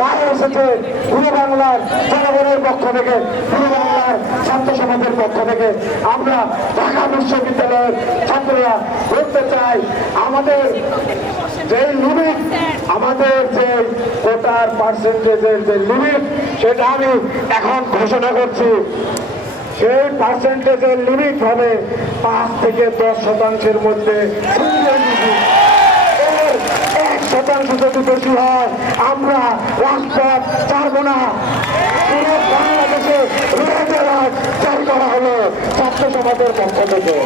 রায় এসেছে পুরো বাংলার জনগণের পক্ষ থেকে, পুরো বাংলার ছাত্র সমাজের পক্ষ থেকে আমরা ঢাকা বিশ্ববিদ্যালয়ের ছাত্ররা বলতে চাই, আমাদের যে লিমিট আমাদের যে কোটার পার্সেন্টেজের যে লিমিট সেটা আমি এখন ঘোষণা করছি। সেই পার্সেন্টেজের লিমিট হবে পাঁচ থেকে দশ শতাংশের মধ্যে। বেশি হয় আমরা রাজপথ ছাড়বো না। পুরো বাংলাদেশে জারি করা হলো ছাত্র সমাজের পক্ষ থেকে।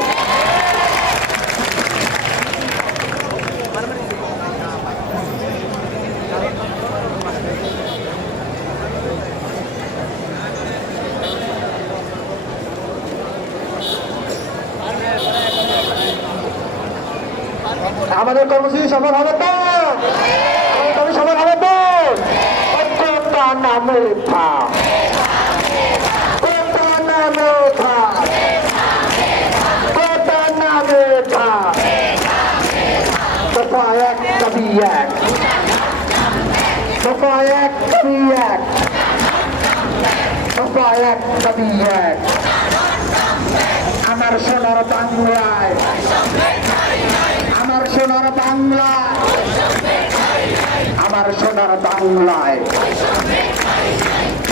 আমাদের কর্মসূচি সফল হবে। তো আমাদের কর্মসূচি সফল হবে তো নামে থা কোটা নামে থা দফা এক কবি এক দফা এক কবি এক দফা এক কবি এক আমার সোনার বাংলায়। আমার সোনার বাংলায় আমার সোনার বাংলায়।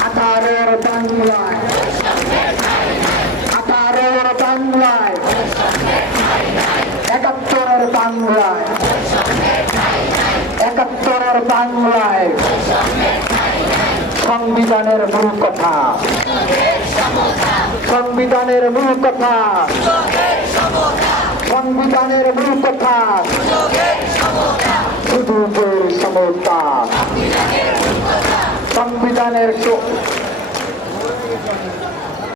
আঠারোর বাংলায়। আঠারোর বাংলায়। একাত্তরের বাংলায়। একাত্তরের বাংলায়। সংবিধানের মূল কথা। সংবিধানের মূল কথা। সংবিধানের মূল কথা। যে সংবিধানের